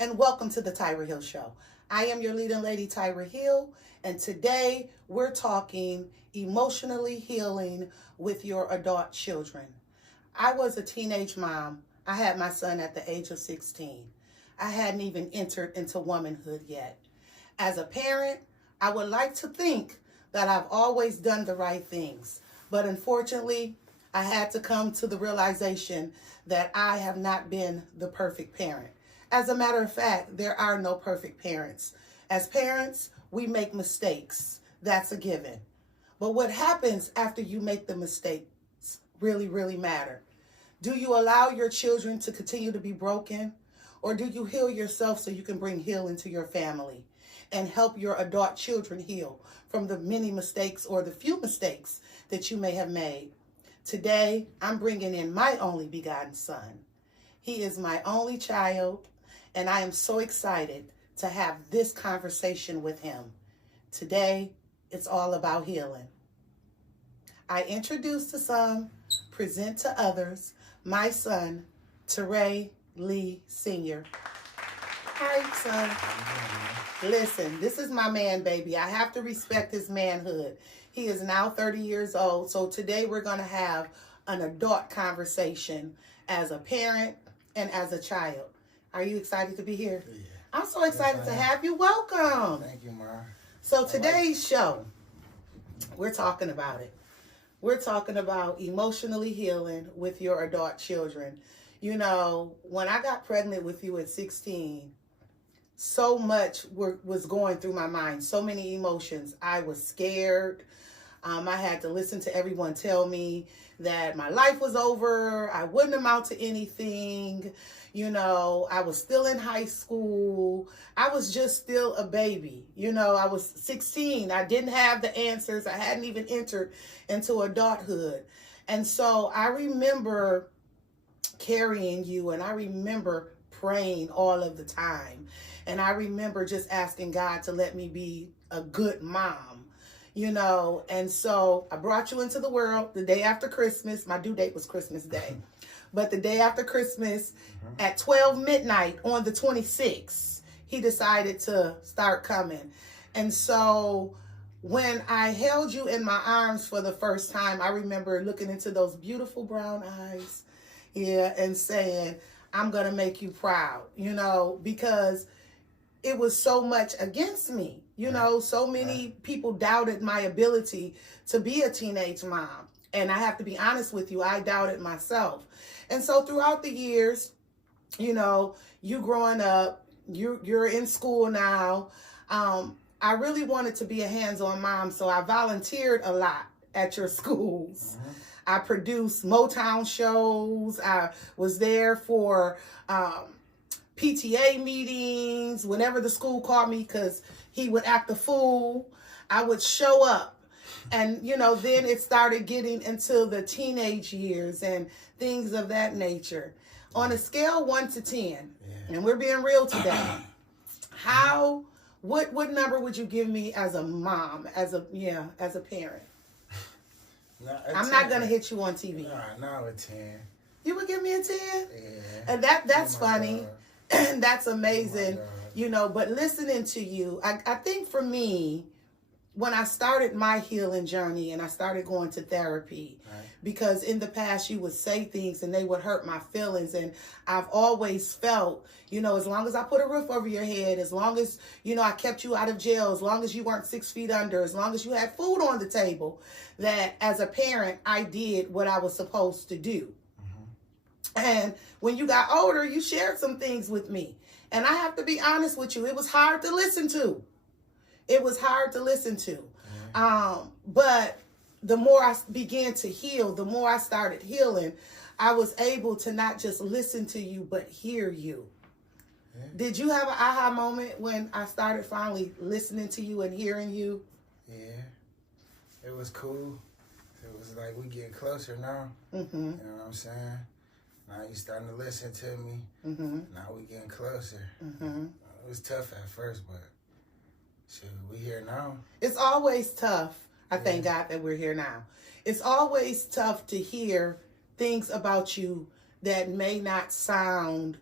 and welcome to the Tyra Hill Show. I am your leading lady, Tyra Hill, and today we're talking emotionally healing with your adult children. I was a teenage mom. I had my son at the age of 16. I hadn't even entered into womanhood yet. As a parent, I would like to think that I've always done the right things, but unfortunately, I had to come to the realization that I have not been the perfect parent. As a matter of fact, there are no perfect parents. As parents, we make mistakes. That's a given. But what happens after you make the mistakes really, really matter. Do you allow your children to continue to be broken? Or do you heal yourself so you can bring healing to your family and help your adult children heal from the many mistakes or the few mistakes that you may have made? Today, I'm bringing in my only begotten son. He is my only child, and I am so excited to have this conversation with him. Today, it's all about healing. I introduce to some, present to others, my son, Tyra Lee Sr. Hi, son. Listen, this is my man, baby. I have to respect his manhood. He is now 30 years old, so today we're going to have an adult conversation as a parent and as a child. Are you excited to be here? Yeah. I'm so excited to have you. Welcome. Thank you, Ma. So today's show, we're talking about it. We're talking about emotionally healing with your adult children. You know, when I got pregnant with you at 16, so much was going through my mind, so many emotions. I was scared. I had to listen to everyone tell me that my life was over. I wouldn't amount to anything. You know, I was still in high school. I was just still a baby. You know, I was 16. I didn't have the answers. I hadn't even entered into adulthood. And so I remember carrying you, and I remember praying all of the time. And I remember just asking God to let me be a good mom, you know. And so I brought you into the world the day after Christmas. My due date was Christmas Day. But the day after Christmas at 12 midnight on the 26th, he decided to start coming. And so when I held you in my arms for the first time, I remember looking into those beautiful brown eyes, and saying, I'm going to make you proud, you know, because it was so much against me. You know, so many people doubted my ability to be a teenage mom. And I have to be honest with you, I doubted myself. And so throughout the years, you know, you growing up, you're in school now. I really wanted to be a hands-on mom, so I volunteered a lot at your schools. I produced Motown shows. I was there for PTA meetings, whenever the school called me because he would act a fool. I would show up. And, you know, then it started getting into the teenage years and things of that nature. On a scale 1 to 10, and we're being real today, what number would you give me as a mom, as a parent? No, I'm not going to hit you on TV. No, a 10. You would give me a 10? Yeah. And that's funny. And that's amazing, Oh you know, but listening to you, I think for me, when I started my healing journey and I started going to therapy, because in the past you would say things and they would hurt my feelings. And I've always felt, you know, as long as I put a roof over your head, as long as, you know, I kept you out of jail, as long as you weren't 6 feet under, as long as you had food on the table, that as a parent, I did what I was supposed to do. And when you got older, you shared some things with me. And I have to be honest with you, it was hard to listen to. It was hard to listen to. But the more I began to heal, the more I started healing, I was able to not just listen to you, but hear you. Yeah. Did you have an aha moment when I started finally listening to you and hearing you? Yeah. It was cool. It was like we getting closer now. You know what I'm saying? Now you starting to listen to me. Now we getting closer. It was tough at first, but shit, we here now. It's always tough. I thank God that we're here now. It's always tough to hear things about you that may not sound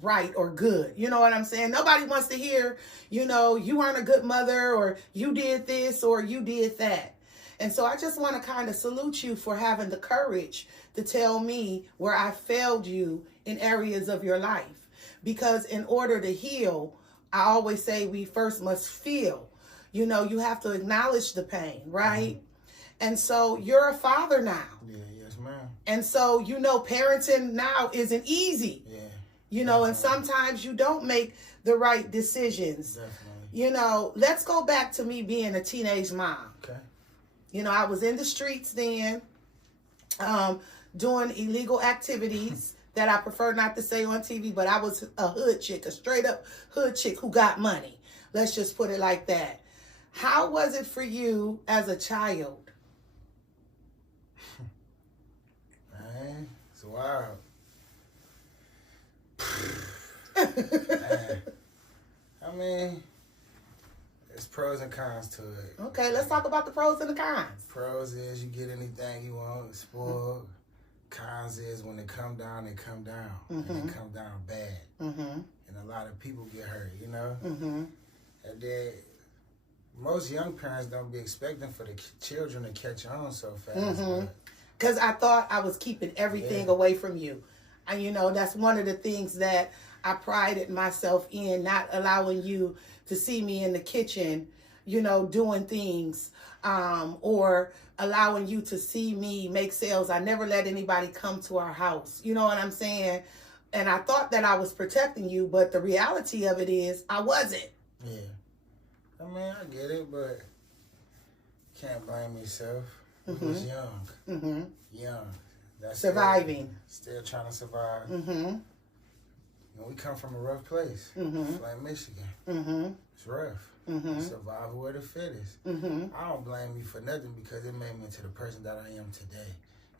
right or good. You know what I'm saying? Nobody wants to hear, you know, you weren't a good mother, or you did this, or you did that. And so I just want to kind of salute you for having the courage to tell me where I failed you in areas of your life. Because in order to heal, I always say we first must feel. You know, you have to acknowledge the pain, right? Mm-hmm. And so you're a father now. Yeah, yes, ma'am. And so, you know, parenting now isn't easy. Yeah. You know, and sometimes you don't make the right decisions. Definitely. You know, let's go back to me being a teenage mom. Okay. You know, I was in the streets then, doing illegal activities that I prefer not to say on TV, but I was a hood chick, a straight up hood chick who got money. Let's just put it like that. How was it for you as a child? Man, it's wild. Man. I mean, there's pros and cons to it. Okay, let's talk about the pros and the cons. Pros is you get anything you want, spoiled. Cons is when it come down, it come down. Mm-hmm. And it come down bad. Mm-hmm. And a lot of people get hurt, you know? Mm-hmm. And then most young parents don't be expecting for the children to catch on so fast. Because I thought I was keeping everything away from you. And, you know, that's one of the things that I prided myself in, not allowing you to see me in the kitchen, you know, doing things, or allowing you to see me make sales. I never let anybody come to our house. You know what I'm saying? And I thought that I was protecting you, but the reality of it is I wasn't. Yeah. I mean, I get it, but can't blame yourself. We was young. Mm-hmm. Young. That's surviving. Still trying to survive. Mm-hmm. And we come from a rough place. Mm-hmm. Like Michigan. Mm-hmm. It's rough. Mm-hmm. Survival of the fittest. Mm-hmm. I don't blame you for nothing because it made me into the person that I am today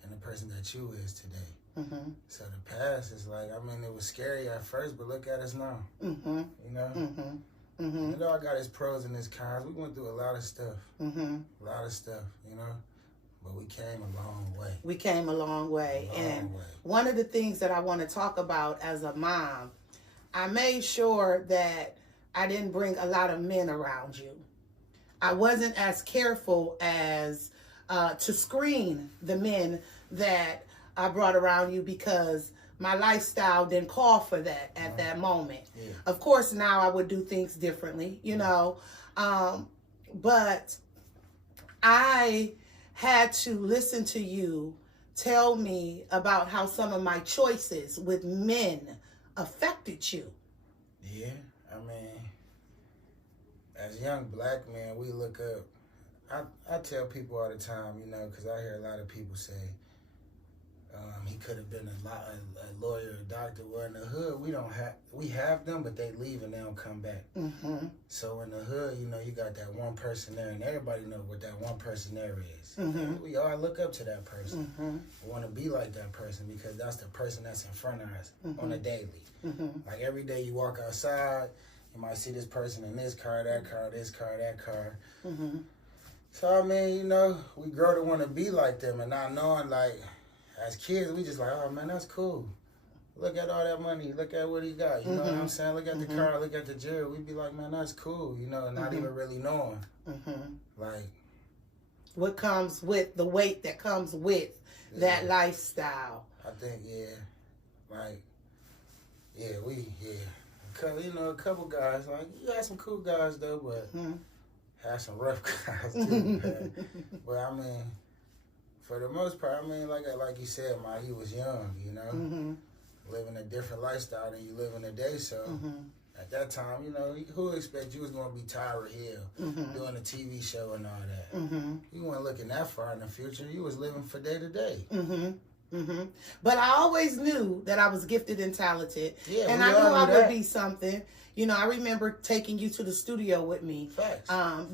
and the person that you is today. Mm-hmm. So the past is like, I mean, it was scary at first, but look at us now. Mm-hmm. You know? Mm-hmm. Mm-hmm. You know, I got its pros and its cons. We went through a lot of stuff. Mm-hmm. A lot of stuff, you know? But we came a long way. We came a long way. One of the things that I want to talk about as a mom, I made sure that I didn't bring a lot of men around you. I wasn't as careful as to screen the men that I brought around you because my lifestyle didn't call for that at that moment. Yeah. Of course, now I would do things differently, you know. But I had to listen to you tell me about how some of my choices with men affected you. Yeah, I mean, as young black men, we look up. I tell people all the time, you know, because I hear a lot of people say, he could have been a lawyer, a doctor. Well, in the hood, we have them, but they leave and they don't come back. Mm-hmm. So in the hood, you know, you got that one person there, and everybody knows what that one person there is. Mm-hmm. We all look up to that person. Mm-hmm. We want to be like that person because that's the person that's in front of us on a daily. Mm-hmm. Like every day you walk outside, you might see this person in this car, that car, this car, that car. Mm-hmm. So, I mean, you know, we grow to want to be like them and not knowing, like, as kids, we just like, oh, man, that's cool. Look at all that money. Look at what he got. You know what I'm saying? Look at the car. Look at the jewelry. We'd be like, man, that's cool. You know, not even really knowing. Like, what comes with the weight that comes with that lifestyle. I think, You know, a couple guys, like, you got some cool guys, though, but had some rough guys, too, man. But, I mean, for the most part, I mean, like you said, man, he was young, you know, living a different lifestyle than you live in today. So at that time, you know, who expect you was going to be Tyra Hill doing a TV show and all that? You weren't looking that far in the future. You was living for day to day. But I always knew that I was gifted and talented, and I knew I would be something. You know, I remember taking you to the studio with me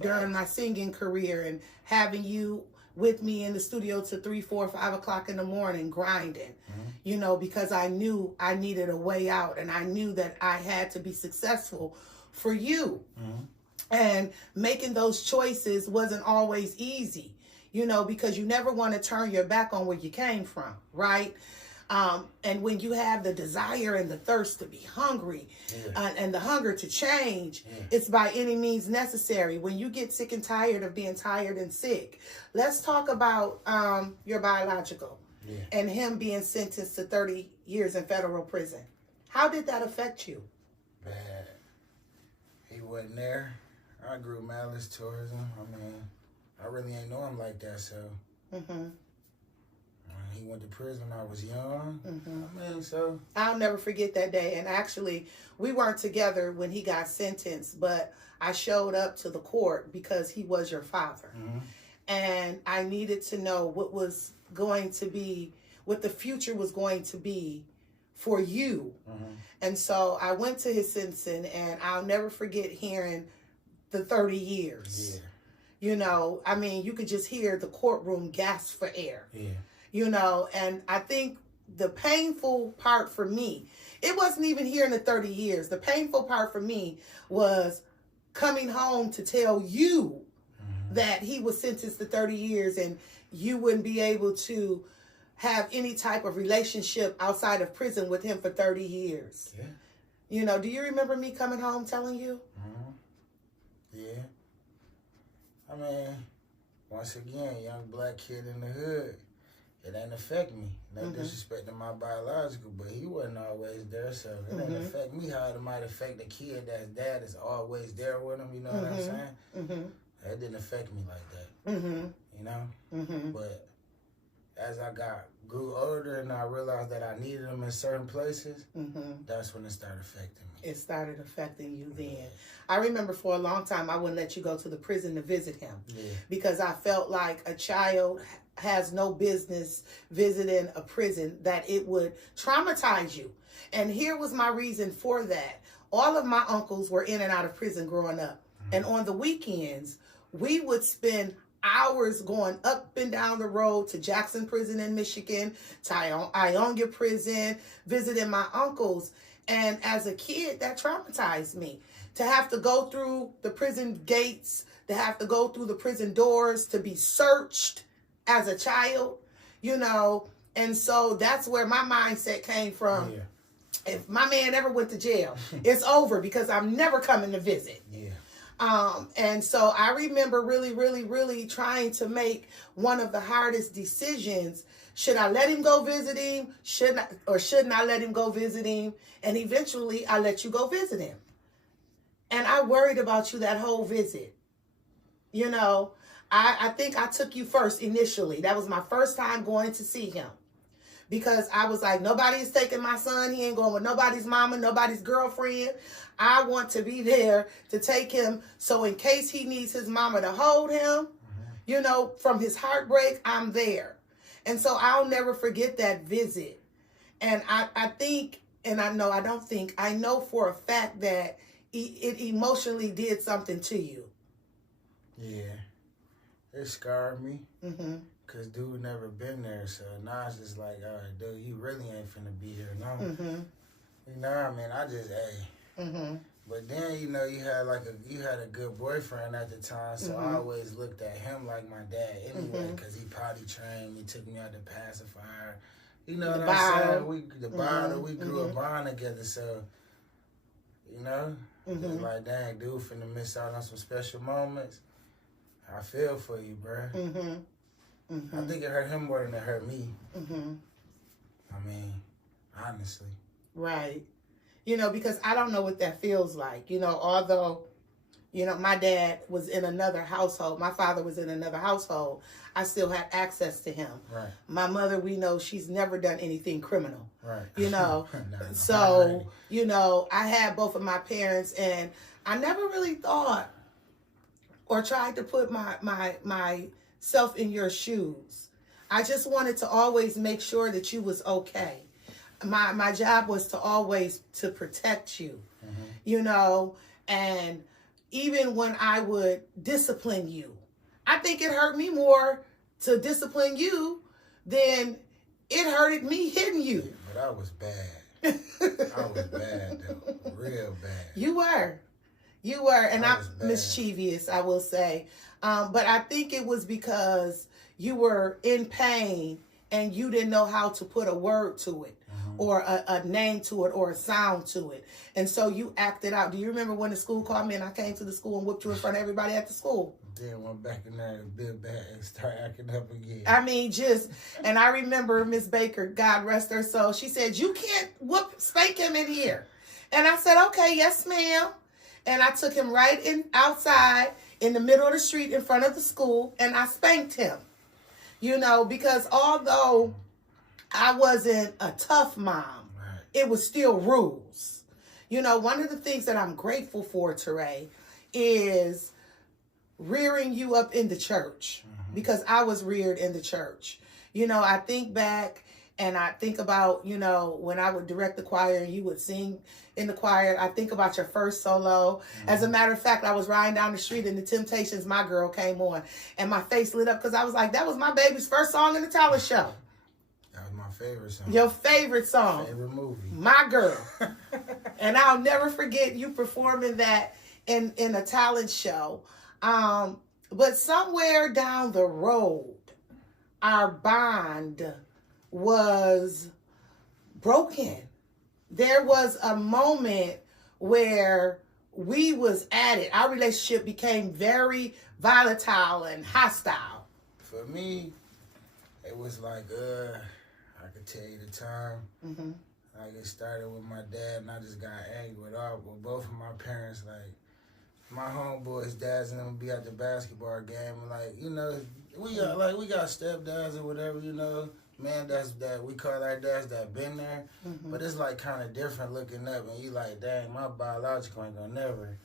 during my singing career and having you with me in the studio to 3, 4, 5 o'clock in the morning grinding, you know, because I knew I needed a way out and I knew that I had to be successful for you. And making those choices wasn't always easy, you know, because you never want to turn your back on where you came from, right? And when you have the desire and the thirst to be hungry, and the hunger to change, it's by any means necessary. When you get sick and tired of being tired and sick, let's talk about your biological and him being sentenced to 30 years in federal prison. How did that affect you? Bad. He wasn't there. I grew malice towards him. I mean, I really ain't know him like that, so. He went to prison when I was young. I mean, so. I'll never forget that day. And actually, we weren't together when he got sentenced, but I showed up to the court because he was your father. And I needed to know what was going to be, what the future was going to be for you. And so I went to his sentencing, and I'll never forget hearing the 30 years. You know, I mean, you could just hear the courtroom gasp for air. You know, and I think the painful part for me, it wasn't even hearing the 30 years. The painful part for me was coming home to tell you that he was sentenced to 30 years and you wouldn't be able to have any type of relationship outside of prison with him for 30 years. You know, do you remember me coming home telling you? Yeah. I mean, once again, young black kid in the hood. It ain't affect me. No disrespect to my biological, but he wasn't always there, so it ain't affect me how it might affect the kid that's dad is always there with him, you know what I'm saying? It didn't affect me like that, you know? But as I grew older and I realized that I needed him in certain places, that's when it started affecting me. It started affecting you then. I remember for a long time, I wouldn't let you go to the prison to visit him because I felt like a child has no business visiting a prison, that it would traumatize you. And here was my reason for that. All of my uncles were in and out of prison growing up. And on the weekends, we would spend hours going up and down the road to Jackson Prison in Michigan, to Ionia Prison, visiting my uncles. And as a kid, that traumatized me. To have to go through the prison gates, to have to go through the prison doors, to be searched as a child, you know. And so that's where my mindset came from. If my man ever went to jail, it's over because I'm never coming to visit. And so I remember really trying to make one of the hardest decisions. Should I let him go visit him? Shouldn't I let him go visit him? And eventually I let you go visit him. And I worried about you that whole visit. You know, I think I took you first initially. That was my first time going to see him. Because I was like, nobody's taking my son. He ain't going with nobody's mama, nobody's girlfriend. I want to be there to take him. So in case he needs his mama to hold him, you know, from his heartbreak, I'm there. And so I'll never forget that visit. And I think, and I know for a fact that it emotionally did something to you. It scarred me. Cause dude never been there, so now it's just like, all right, dude, you really ain't finna be here, no. You know, I mean, I just, But then, you know, you had a good boyfriend at the time, so I always looked at him like my dad anyway, cause he potty trained me, took me out to pacifier. You know what I'm saying? We grew a bond together, so, you know, just like, dang, dude finna miss out on some special moments. I feel for you, bruh. I think it hurt him more than it hurt me. I mean, honestly. Right. You know, because I don't know what that feels like. You know, although, you know, my dad was in another household. My father was in another household. I still had access to him. Right. My mother, we know she's never done anything criminal. Right. You know, so, you know, I had both of my parents, and I never really thought or tried to put myself in your shoes. I just wanted to always make sure that you was okay. My job was to always to protect you, you know, and even when I would discipline you, I think it hurt me more to discipline you than it hurted me hitting you. But I was bad. I was bad, though. Real bad. You were. And I'm mischievous, I will say. But I think it was because you were in pain and you didn't know how to put a word to it, or a name to it, or a sound to it. And so you acted out. Do you remember when the school called me and I came to the school and whooped you in front of everybody at the school? Then went back in there and bit back and started acting up again. I mean, and I remember Miss Baker, God rest her soul, she said, you can't spank him in here. And I said, okay, yes, ma'am. And I took him right outside in the middle of the street in front of the school, and I spanked him. Because although I wasn't a tough mom, right, it was still rules. One of the things that I'm grateful for, Tyra, is rearing you up in the church, because I was reared in the church. I think back and I think about, when I would direct the choir and you would sing in the choir. I think about your first solo. As a matter of fact, I was riding down the street and the Temptations, My Girl, came on, and my face lit up because I was like, that was my baby's first song in the talent show. That was my favorite song. Your favorite song. Favorite movie. My Girl. And I'll never forget you performing that in a talent show. But somewhere down the road, our bond was broken. There was a moment where we was at it. Our relationship became very volatile and hostile. For me, it was like, I could tell you the time. Like, it started with my dad, and I just got angry with both of my parents. Like, my homeboys' dads and them be at the basketball game, and like, we got stepdads or whatever, man, that we call our dads that been there, but it's like kind of different looking up, and you like, dang, my biological ain't gonna never.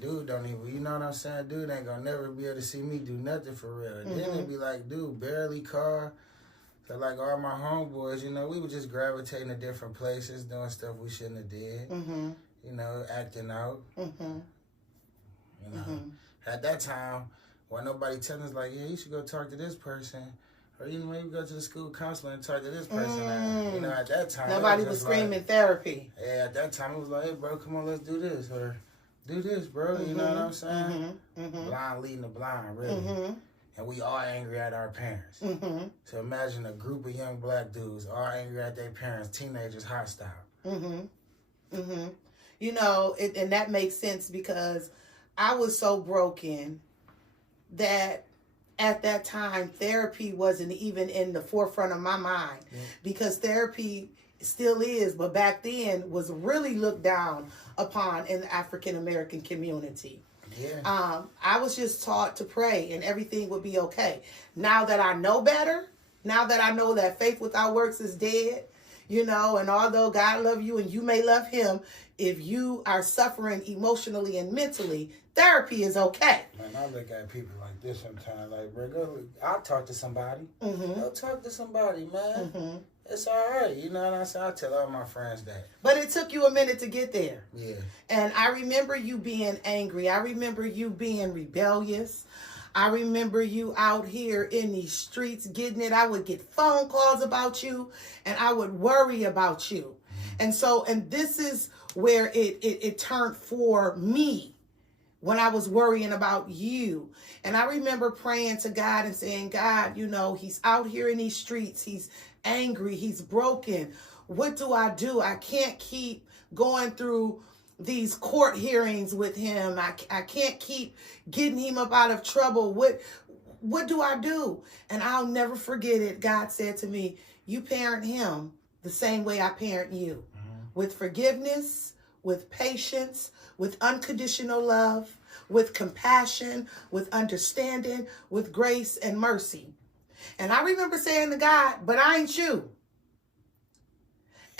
Dude don't even, you know what I'm saying? Dude ain't gonna never be able to see me do nothing for real. And then it be like, dude, barely car. So like all my homeboys, we were just gravitating to different places, doing stuff we shouldn't have did. Acting out. At that time, when nobody telling us like, yeah, you should go talk to this person, or maybe go to the school counselor and talk to this person. At that time, nobody was screaming therapy. Yeah, at that time it was like, hey, bro, come on, let's do this, or do this, bro. You know what I'm saying? Blind leading the blind, really. And we all angry at our parents. So imagine a group of young black dudes all angry at their parents, teenagers, hostile. And that makes sense because I was so broken that at that time, therapy wasn't even in the forefront of my mind, because therapy still is, but back then was really looked down upon in the African American community. I was just taught to pray and everything would be okay. Now that I know better, now that I know that faith without works is dead, and although God love you and you may love him, if you are suffering emotionally and mentally, therapy is okay. Man, I look at people like this sometimes, like, bro, I'll talk to somebody. Go talk to somebody, man. It's all right. You know what I'm saying? I tell all my friends that. But it took you a minute to get there. Yeah. And I remember you being angry. I remember you being rebellious. I remember you out here in these streets getting it. I would get phone calls about you, and I would worry about you. And this is where it turned for me, when I was worrying about you. And I remember praying to God and saying, God, he's out here in these streets. He's angry. He's broken. What do? I can't keep going through these court hearings with him. I can't keep getting him up out of trouble. What do I do? And I'll never forget it. God said to me, you parent him the same way I parent you, with forgiveness, with patience, with unconditional love, with compassion, with understanding, with grace and mercy. And I remember saying to God, but I ain't you.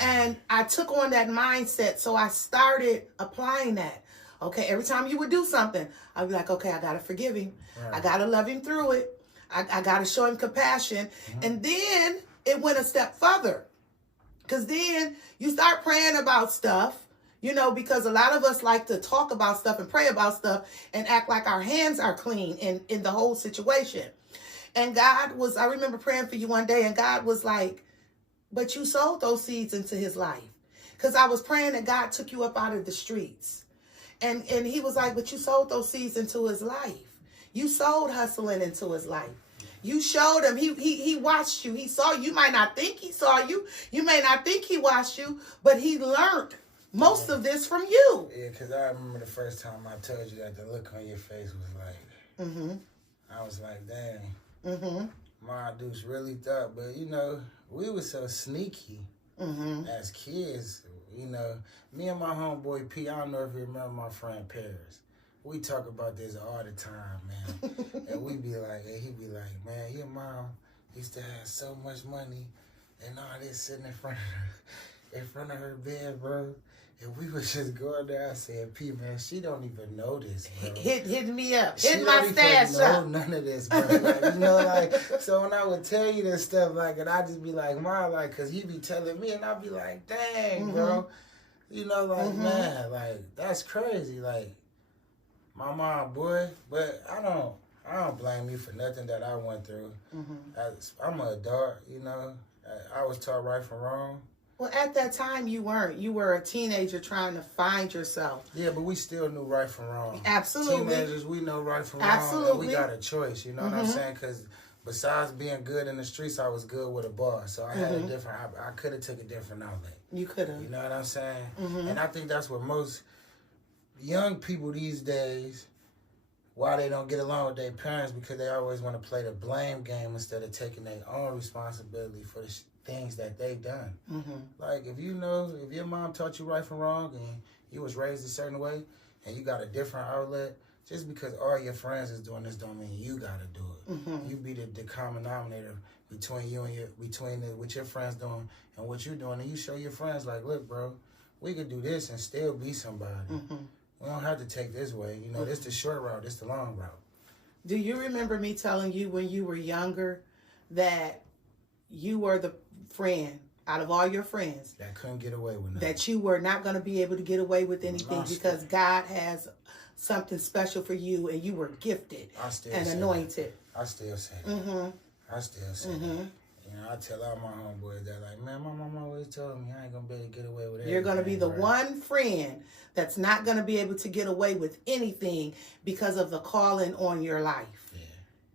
And I took on that mindset. So I started applying that. Okay, every time you would do something, I'd be like, okay, I got to forgive him. Right. I got to love him through it. I got to show him compassion. And then it went a step further. Because then you start praying about stuff, because a lot of us like to talk about stuff and pray about stuff and act like our hands are clean in the whole situation. And I remember praying for you one day, and God was like, but you sowed those seeds into his life. Because I was praying that God took you up out of the streets. And he was like, but you sowed those seeds into his life. You sowed hustling into his life. You showed him. He watched you. He saw you. You might not think he saw you. You may not think he watched you, but he learned most of this from you. Yeah, because I remember the first time I told you that the look on your face was like, I was like, dang, my dudes really thought, but you know, we were so sneaky as kids. You know, me and my homeboy P, I don't know if you remember my friend Paris. We talk about this all the time, man. And we be like, and he be like, man, your mom used to have so much money and all this sitting in front of her bed, bro. And we was just going there. I said, P, man, she don't even know this, bro. Hit me up. She Hit my stash up. None of this, bro. Like, you know, like, so when I would tell you this stuff, like, and I just be like, Mom, like, because he be telling me, and I be like, dang, bro. You know, like, man, like, that's crazy. Like, my mom, boy, but I don't blame you for nothing that I went through. I'm an adult, you know. I was taught right from wrong. Well, at that time, you weren't. You were a teenager trying to find yourself. Yeah, but we still knew right from wrong. Absolutely. Teenagers, we know right from Absolutely. wrong. And we got a choice, you know what I'm saying? Because besides being good in the streets, I was good with a bar. So I had a different, I could have took a different outlet. You could have. You know what I'm saying? And I think that's what most young people these days, why they don't get along with their parents, because they always want to play the blame game instead of taking their own responsibility for the things that they've done. Like, if you know, if your mom taught you right from wrong and you was raised a certain way and you got a different outlet, just because all your friends is doing this don't mean you got to do it. You be the common denominator between you and what your friends doing and what you doing, and you show your friends, like, look, bro, we could do this and still be somebody. We don't have to take this way. You know, this the short route, this the long route. Do you remember me telling you when you were younger that you were the friend out of all your friends that couldn't get away with nothing, that you were not going to be able to get away with anything because God has something special for you and you were gifted and anointed? I still say that. I still say that. You know, I tell all my homeboys that, like, man, my mom always told me I ain't going to be able to get away with everything. You're going to be the one friend that's not going to be able to get away with anything because of the calling on your life.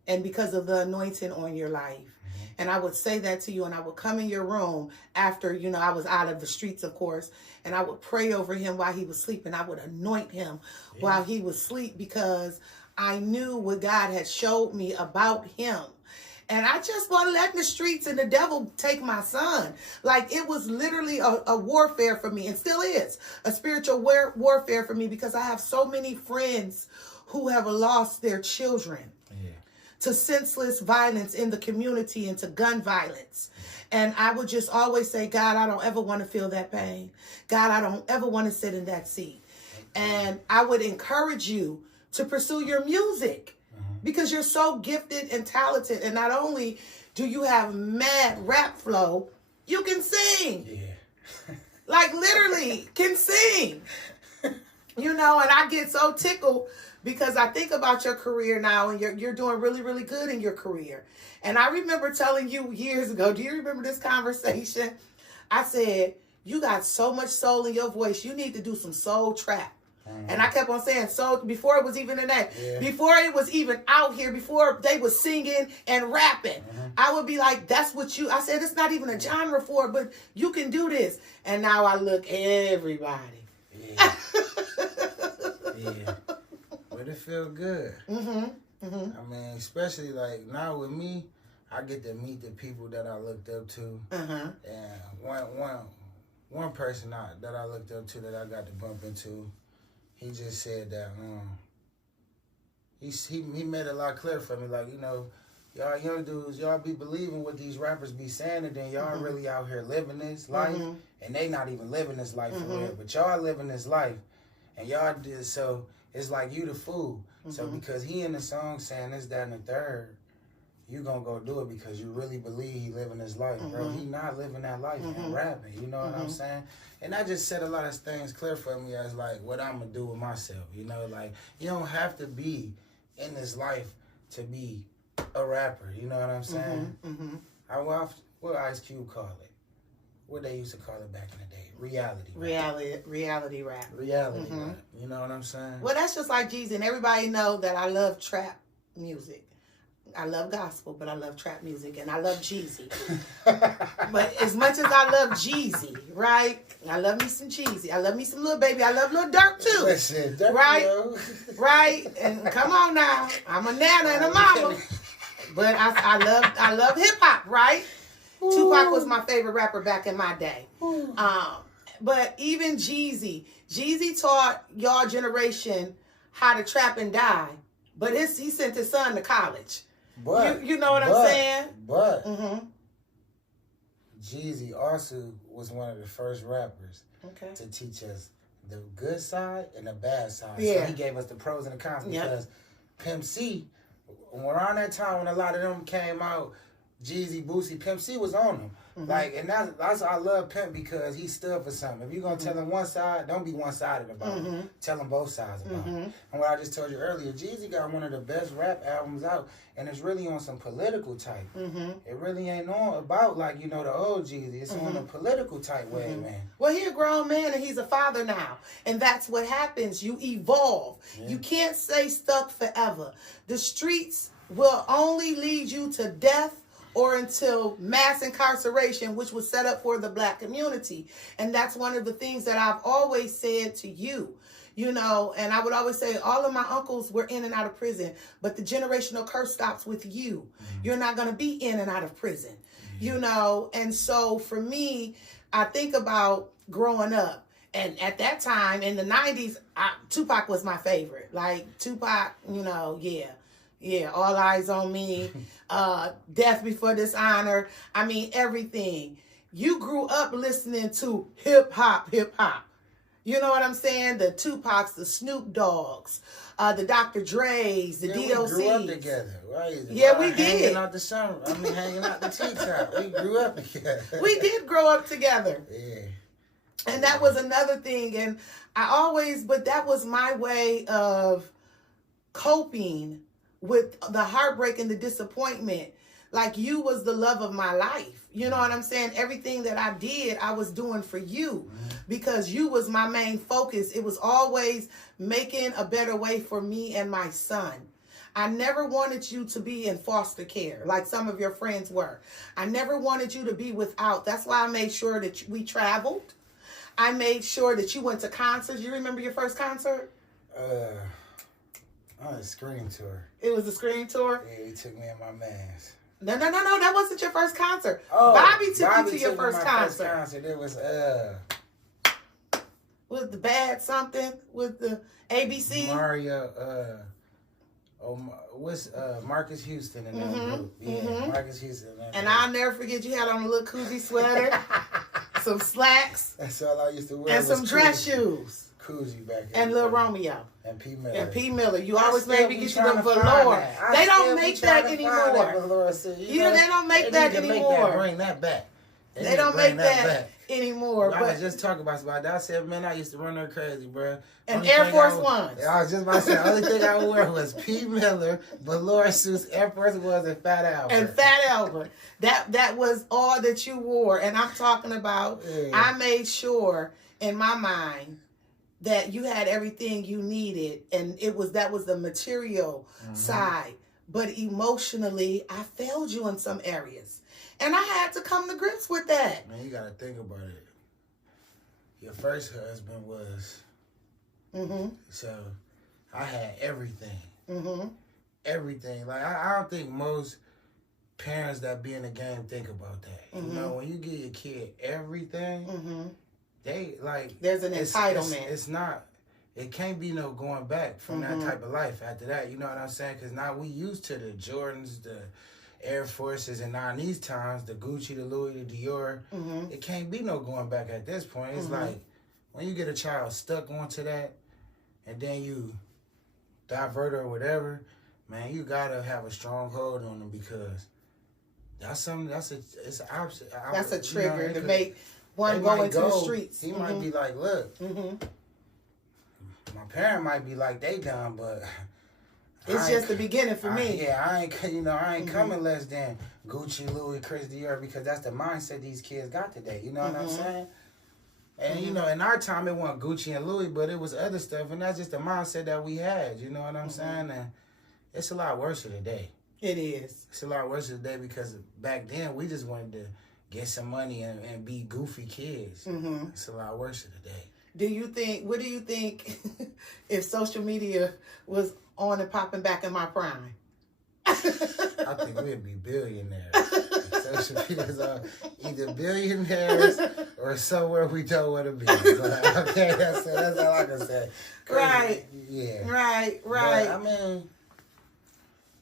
And because of the anointing on your life. And I would say that to you, and I would come in your room after, you know, I was out of the streets, of course, and I would pray over him while he was sleeping. I would anoint him while he was asleep because I knew what God had showed me about him. And I just wasn't letting the streets and the devil take my son. Like, it was literally a warfare for me, and still is a spiritual warfare for me, because I have so many friends who have lost their children to senseless violence in the community and to gun violence. And I would just always say, God, I don't ever want to feel that pain. God, I don't ever want to sit in that seat. And I would encourage you to pursue your music because you're so gifted and talented. And not only do you have mad rap flow, you can sing. Like, literally can sing. You know, and I get so tickled because I think about your career now, and you're doing really, really good in your career. And I remember telling you years ago, do you remember this conversation? I said, you got so much soul in your voice. You need to do some soul trap. And I kept on saying soul before it was even a name. Before it was even out here, before they was singing and rapping. I would be like, that's what you, I said, it's not even a genre for it, but you can do this. And now I look everybody. But it feel good. I mean, especially like now with me, I get to meet the people that I looked up to. And one person that I looked up to that I got to bump into, he just said that he made it a lot clear for me. Like, you know, y'all young dudes, y'all be believing what these rappers be saying, and then y'all really out here living this life, and they not even living this life for real. But y'all living this life, and y'all did so. It's like you the fool. So because he in the song saying this, that, and the third, you gonna go do it because you really believe he living his life, bro. He not living that life and rapping. You know what I'm saying? And I just said a lot of things clear for me as like what I'm gonna do with myself. You know, like you don't have to be in this life to be a rapper. You know what I'm saying? What Ice Cube call it? What they used to call it back in the day? Reality rap. Reality rap. Reality rap. You know what I'm saying? Well, that's just like Jeezy, and everybody know that I love trap music. I love gospel, but I love trap music, and I love Jeezy. But as much as I love Jeezy, right? I love me some Jeezy. I love me some Lil Baby. I love Lil Durk too. Listen, Durk, right? Yo. Right? And come on now. I'm a nana and a mama. But I love hip hop, right? Ooh. Tupac was my favorite rapper back in my day. But even Jeezy taught y'all generation how to trap and die. But he sent his son to college. But you know what I'm saying? But Jeezy also was one of the first rappers to teach us the good side and the bad side. Yeah. So he gave us the pros and the cons because Pimp C, around that time when a lot of them came out, Jeezy, Boosie, Pimp C was on them. Like, and that's why I love Pimp, because he stood for something. If you're going to tell him one side, don't be one-sided about it. Tell him both sides about it. And what I just told you earlier, Jeezy got one of the best rap albums out, and it's really on some political type. It really ain't on about, like, you know, the old Jeezy. It's on a political type way, man. Well, he's a grown man, and he's a father now. And that's what happens. You evolve. Yeah. You can't stay stuck forever. The streets will only lead you to death or until mass incarceration, which was set up for the black community. And that's one of the things that I've always said to you, you know, and I would always say all of my uncles were in and out of prison, but the generational curse stops with you. You're not going to be in and out of prison, you know. And so for me, I think about growing up. And at that time, in the 90s, Tupac was my favorite. Like, Tupac, you know, yeah, All Eyes on Me, Death Before Dishonor. I mean, everything. You grew up listening to hip-hop. You know what I'm saying? The Tupacs, the Snoop Dogs, the Dr. Dre's, the DOCs. We grew up together, right? Yeah, we did. Hanging out the summer. Hanging out the T-top. We grew up together. We did grow up together. Yeah. And that was another thing. And but that was my way of coping with the heartbreak and the disappointment. Like, you was the love of my life. You know what I'm saying? Everything that I did, I was doing for you, because you was my main focus. It was always making a better way for me and my son. I never wanted you to be in foster care like some of your friends were. I never wanted you to be without. That's why I made sure that we traveled. I made sure that you went to concerts. You remember your first concert? On a Scream tour. It was a Scream tour? Yeah, he took me and my mans. No, that wasn't your first concert. Oh, Bobby took you to your first concert. It was, with the bad something, with the ABC. Mario, Marcus Houston in that group. Yeah, Marcus Houston in that And group. I'll never forget, you had on a little koozie sweater, some slacks. That's all I used to wear. And some dress shoes. Koozie back in and Lil Romeo. And P. Miller. You always made me get you the velour. They don't make that anymore. They don't make that anymore. Bring that back. They don't make that anymore. I was just talking about that. I said, man, I used to run her crazy, bro. And Air Force Ones. I was just about to say, the only thing I would wear was P. Miller, velour suits, Air Force Ones, and Fat Albert. And Fat Albert. That was all that you wore. And I'm talking about, I made sure in my mind that you had everything you needed, and that was the material side. But emotionally, I failed you in some areas. And I had to come to grips with that. Man, you got to think about it. Your first husband was... So, I had everything. Everything. Like, I don't think most parents that be in the game think about that. You know, when you give your kid everything... They like there's an entitlement. It's not. It can't be no going back from that type of life after that. You know what I'm saying? Because now we used to the Jordans, the Air Forces, and now in these times the Gucci, the Louis, the Dior. It can't be no going back at this point. It's like when you get a child stuck onto that, and then you divert or whatever. Man, you gotta have a strong hold on them, because that's something. It's an option. That's a trigger to make. One going to the streets. He might be like, look, my parent might be like, they done, but it's just the beginning for me. I ain't coming less than Gucci, Louis, Chris Dior, because that's the mindset these kids got today. You know what I'm saying? And, you know, in our time, it wasn't Gucci and Louis, but it was other stuff, and that's just the mindset that we had. You know what I'm saying? And it's a lot worse today. It is. It's a lot worse today because back then we just wanted to get some money and be goofy kids. Mm-hmm. It's a lot worse today. What do you think if social media was on and popping back in my prime? I think we'd be billionaires. Social media's on either billionaires or somewhere we don't want to be. But, okay, that's all I can say. Right. Yeah. Right. But, I mean,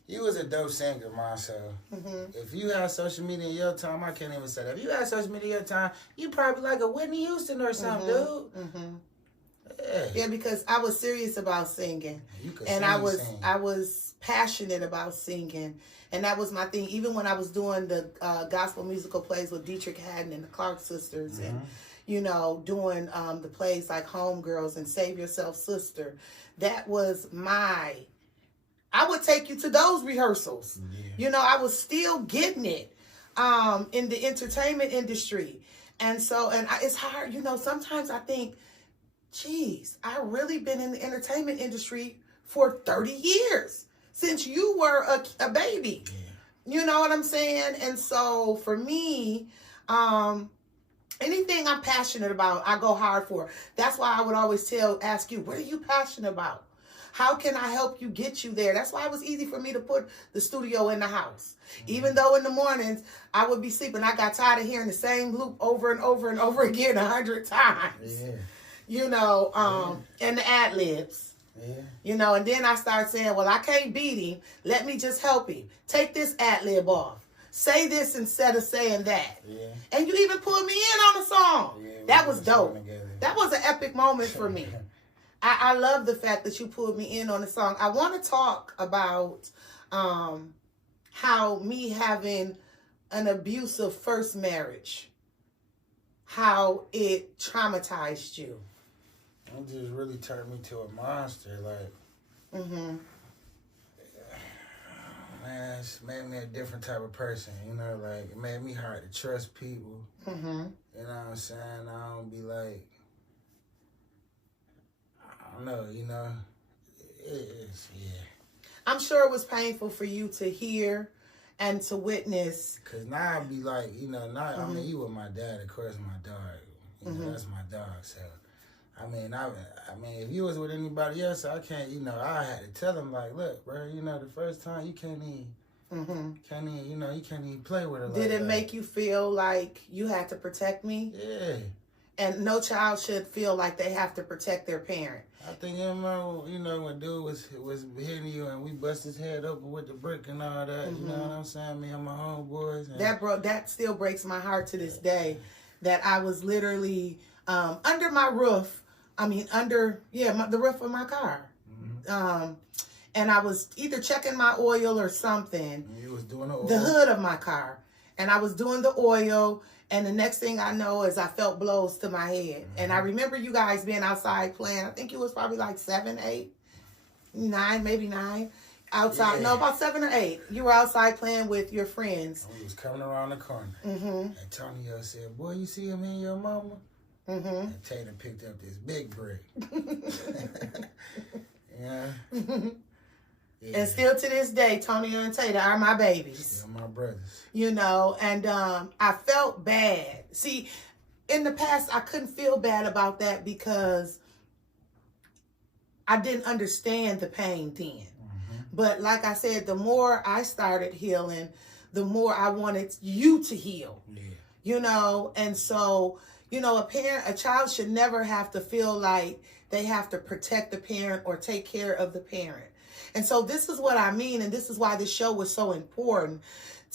you was a dope singer, Ma, so if you had social media in your time, I can't even say that. If you had social media in your time, you probably like a Whitney Houston or something, dude. Mm-hmm. Yeah, because I was serious about singing. You could and sing. I was passionate about singing. And that was my thing. Even when I was doing the gospel musical plays with Dietrich Haddon and the Clark sisters and, doing the plays like Homegirls and Save Yourself Sister, that was I would take you to those rehearsals. Yeah. I was still getting it in the entertainment industry. And so, it's hard, sometimes I think, geez, I really been in the entertainment industry for 30 years since you were a baby. Yeah. You know what I'm saying? And so for me, anything I'm passionate about, I go hard for. That's why I would always ask you, what are you passionate about? How can I help you get you there? That's why it was easy for me to put the studio in the house. Mm-hmm. Even though in the mornings I would be sleeping, I got tired of hearing the same loop over and over and over again 100 times. Yeah. And the ad-libs. Yeah. And then I start saying, well, I can't beat him. Let me just help him. Take this ad-lib off. Say this instead of saying that. Yeah. And you even pulled me in on the song. Yeah, that was dope. That was an epic moment for me. I love the fact that you pulled me in on the song. I want to talk about how me having an abusive first marriage, how it traumatized you. It just really turned me to a monster. Like, man, it's made me a different type of person. Like it made me hard to trust people. You know what I'm saying? I don't be like, I don't know. It's I'm sure it was painful for you to hear and to witness. Cause now I be like, I mean, you with my dad, of course, my dog. That's my dog. So, I mean, if you was with anybody else, I can't. I had to tell them like, look, bro. The first time you can't even, you can't even play with her. Did it make you feel like you had to protect me? Yeah. And no child should feel like they have to protect their parent. I think when dude was hitting you and we bust his head open with the brick and all that. You know what I'm saying? Me and my homeboys. And that still breaks my heart to this day. That I was literally under my roof. I mean, the roof of my car. And I was either checking my oil or something. You was doing the oil? The hood of my car. And I was doing the oil. And the next thing I know is I felt blows to my head. And I remember you guys being outside playing. I think it was probably like 7, 8, 9, maybe 9. Outside. Yeah. No, about 7 or 8. You were outside playing with your friends. And we was coming around the corner. And Antonio said, boy, you see him and your mama? And Taylor picked up this big brick. Yeah. And still to this day, Tony and Taylor are my babies. Still my brothers. And I felt bad. See, in the past, I couldn't feel bad about that because I didn't understand the pain then. But like I said, the more I started healing, the more I wanted you to heal. Yeah. And so, a child should never have to feel like they have to protect the parent or take care of the parent. And so this is what I mean, and this is why this show was so important,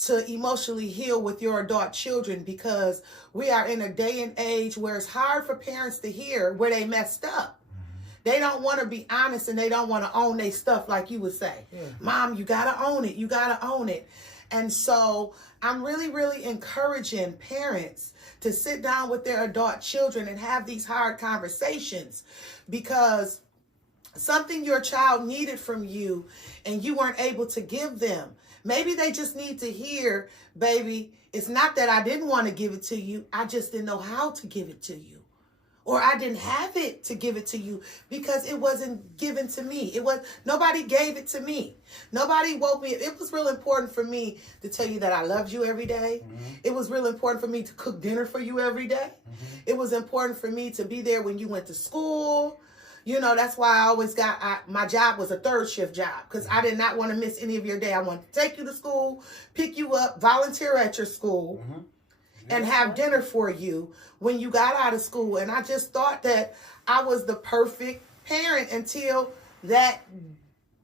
to emotionally heal with your adult children, because we are in a day and age where it's hard for parents to hear where they messed up. They don't want to be honest and they don't want to own their stuff like you would say. Yeah. Mom, you got to own it. You got to own it. And so I'm really, really encouraging parents to sit down with their adult children and have these hard conversations, because something your child needed from you and you weren't able to give them. Maybe they just need to hear, baby, it's not that I didn't want to give it to you. I just didn't know how to give it to you. or I didn't have it to give it to you because it wasn't given to me. Nobody gave it to me. Nobody woke me. It was real important for me to tell you that I loved you every day. It was real important for me to cook dinner for you every day. It was important for me to be there when you went to school. You know, that's why I always my job was a third shift job because I did not want to miss any of your day. I wanted to take you to school, pick you up, volunteer at your school, and have dinner for you when you got out of school. And I just thought that I was the perfect parent until that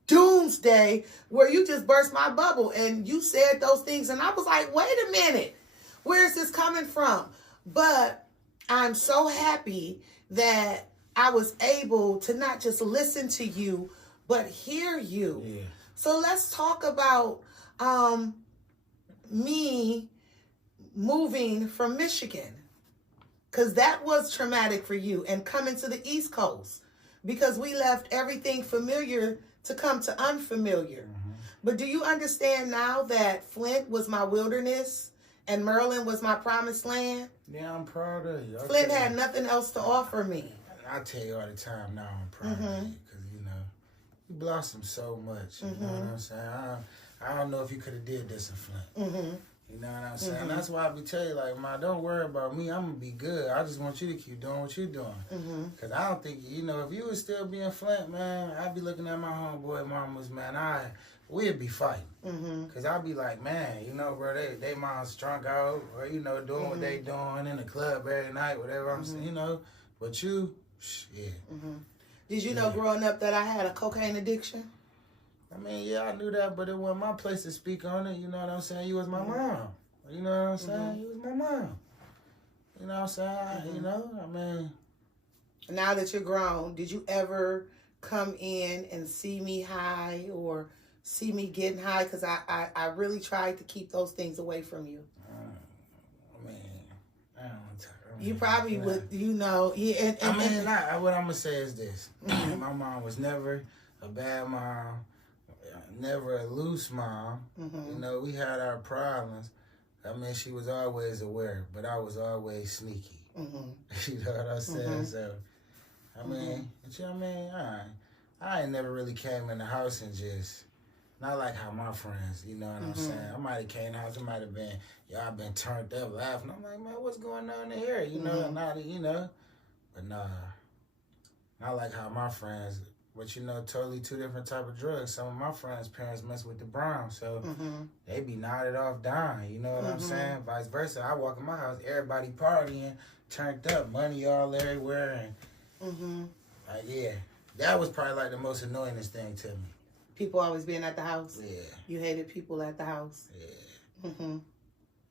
doomsday where you just burst my bubble and you said those things. And I was like, wait a minute, where is this coming from? But I'm so happy that I was able to not just listen to you, but hear you. Yeah. So let's talk about me moving from Michigan, because that was traumatic for you, and coming to the East Coast because we left everything familiar to come to unfamiliar. But do you understand now that Flint was my wilderness and Maryland was my promised land? Yeah, I'm proud of you. Flint had nothing else to offer me. I tell you all the time now, I'm proud of you because, you know, you blossomed so much. You know what I'm saying? I don't know if you could have did this in Flint. You know what I'm saying? That's why I be telling you, like, man, don't worry about me. I'm going to be good. I just want you to keep doing what you're doing. Because I don't think, you know, if you would still be in Flint, man, I'd be looking at my homeboy mamas, man, we'd be fighting. Because I'd be like, man, you know, bro, they mom's drunk out or, you know, doing what they doing in the club every night, whatever I'm saying, you know. But you, shit. Did you know growing up that I had a cocaine addiction? I mean, yeah, I knew that, but it wasn't my place to speak on it. You know what I'm saying? You was my mom. You know what I'm saying? You was my mom. You know what I'm saying? You know, I mean. Now that you're grown, did you ever come in and see me high or see me getting high? Because I really tried to keep those things away from you. I mean, I don't talk. You probably would, you know. Yeah, what I'm going to say is this. My mom was never a bad mom. Never a loose mom. You know, we had our problems. I mean, she was always aware, but I was always sneaky. You know what I'm saying? So, I mean, you know what I mean? I ain't never really came in the house and just, not like how my friends, you know what I'm saying? I might have came in the house, it might have been, y'all been turned up laughing. I'm like, man, what's going on in here? You know, not, you know, but nah, not like how my friends. But, you know, totally two different type of drugs. Some of my friends' parents mess with the brown, so they be nodded off down. You know what I'm saying? Vice versa. I walk in my house, everybody partying, turned up, money all everywhere. And, like, yeah, that was probably, like, the most annoyingest thing to me. People always being at the house? Yeah. You hated people at the house? Yeah.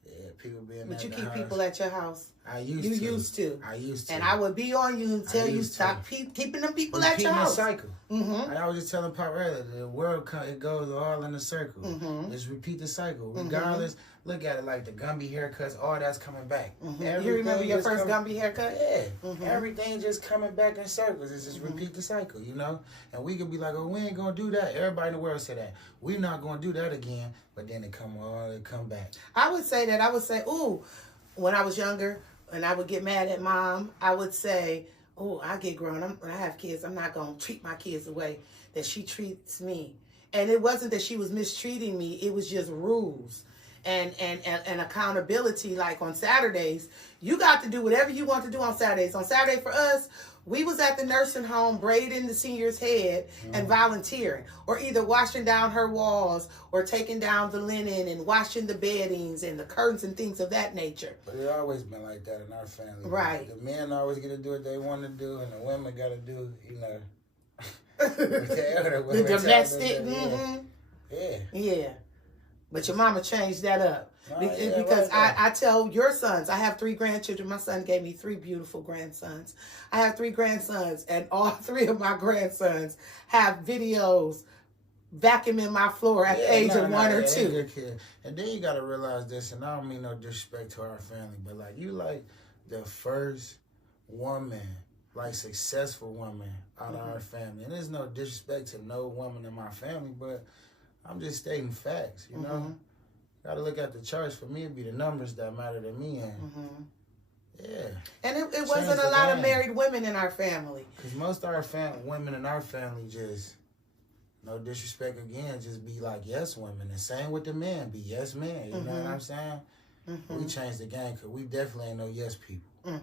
Yeah, people being at the house. But you keep people at your house. I used to. I used to. And I would be on you and tell you stop keeping them people at your house. Cycle. I was just telling Pop earlier, the world it goes all in a circle. Just repeat the cycle. Regardless, look at it like the Gumby haircuts, all that's coming back. You remember your first Gumby haircut? Yeah. Everything just coming back in circles. It's just repeat the cycle, you know? And we could be like, oh, we ain't going to do that. Everybody in the world say that. We're not going to do that again. But then it come back. I would say, ooh, when I was younger, and I would get mad at mom, I would say, oh, I get grown. I have kids. I'm not going to treat my kids the way that she treats me. And it wasn't that she was mistreating me. It was just rules and accountability. Like on Saturdays, you got to do whatever you want to do on Saturdays. On Saturday for us, we was at the nursing home braiding the senior's head and volunteering, or either washing down her walls or taking down the linen and washing the beddings and the curtains and things of that nature. But it always been like that in our family. Right. The men always get to do what they want to do, and the women got to do, you know. the domestic. Yeah. But your mama changed that up. Because I tell your sons, I have 3 grandchildren. My son gave me 3 beautiful grandsons. I have 3 grandsons, and all 3 of my grandsons have videos vacuuming my floor at the age of 1 or 2. And then you got to realize this, and I don't mean no disrespect to our family, but like you like the first woman, like successful woman out of our family. And there's no disrespect to no woman in my family, but I'm just stating facts, you know? Got to look at the charts. For me, it'd be the numbers that matter to me. And Yeah. And it wasn't a lot of married women in our family. Because most of our women in our family just, no disrespect again, just be like yes women. And same with the men, be yes men. You know what I'm saying? We changed the game because we definitely ain't no yes people. You know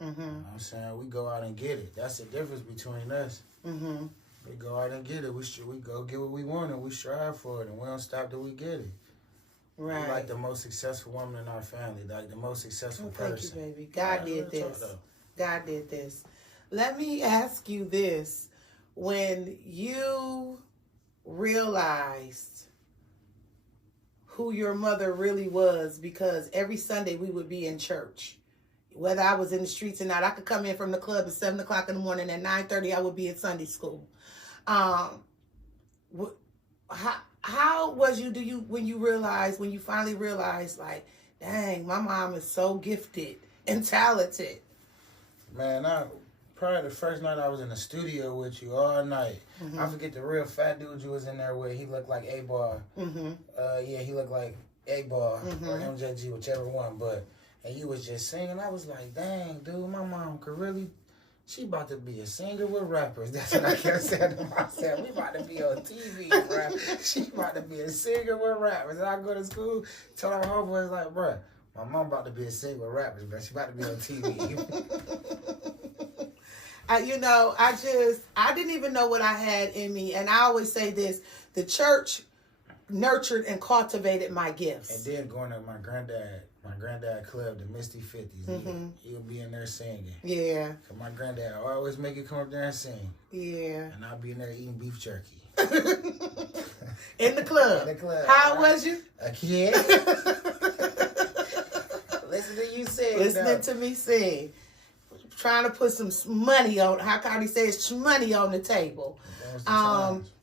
what I'm saying? We go out and get it. That's the difference between us. We go out and get it. We go get what we want and we strive for it. And we don't stop till we get it. Right. We're like the most successful woman in our family. Like the most successful person. Thank you, baby. God did this. God did this. Let me ask you this. When you realized who your mother really was, because every Sunday we would be in church. Whether I was in the streets or not, I could come in from the club at 7 o'clock in the morning. At 9:30, I would be in Sunday school. How was you, when you finally realized, like, dang, my mom is so gifted and talented? Man, probably the first night I was in the studio with you all night. I forget the real fat dude you was in there with. He looked like A-Bar. Yeah, he looked like A-Bar or MJG, whichever one. And you was just singing. I was like, dang, dude, my mom could really... She about to be a singer with rappers. That's what I kept saying to myself. We about to be on TV, bro. She about to be a singer with rappers. And I go to school, tell our homeboys, like, bro, my mom about to be a singer with rappers, bro. She about to be on TV. I didn't even know what I had in me. And I always say this, the church nurtured and cultivated my gifts. And then going to my granddad club, the Misty 50s. He'll be in there singing. Yeah. Cause my granddad always make it come up there and sing. Yeah. And I'll be in there eating beef jerky. In the club. In the club. How was you? A kid. Listening to you sing. Listening to me sing. Trying to put some money on, how Cardi says, money on the table.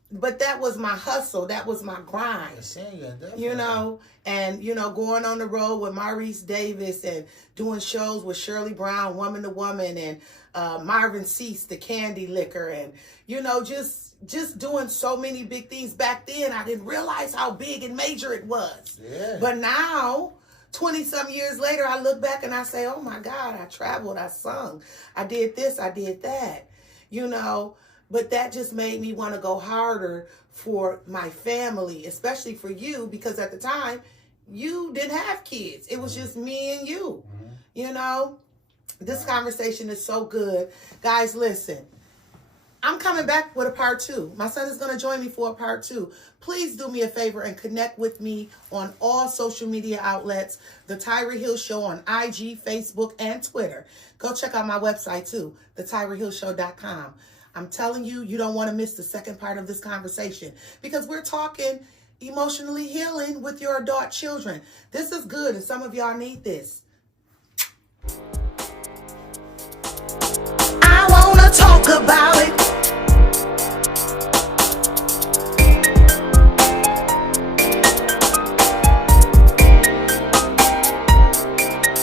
But that was my hustle. That was my grind. Singing, definitely. And, going on the road with Maurice Davis and doing shows with Shirley Brown, Woman to Woman, and Marvin Cease, the Candy Liquor, and, just doing so many big things. Back then, I didn't realize how big and major it was. Yeah. But now, 20-some years later, I look back and I say, oh my God, I traveled, I sung, I did this, I did that, But that just made me want to go harder for my family, especially for you, because at the time, you didn't have kids. It was just me and you, This conversation is so good. Guys, listen. I'm coming back with a part 2. My son is going to join me for a part 2. Please do me a favor and connect with me on all social media outlets. The Tyra Hill Show on IG, Facebook, and Twitter. Go check out my website too, thetyrahillshow.com. I'm telling you, you don't want to miss the second part of this conversation because we're talking emotionally healing with your adult children. This is good, and some of y'all need this. I want to talk about it.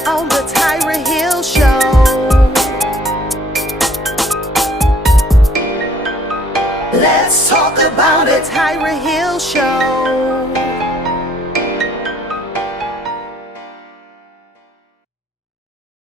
On the Tyra Hill Show. Let's talk about it, Tyra Hill Show.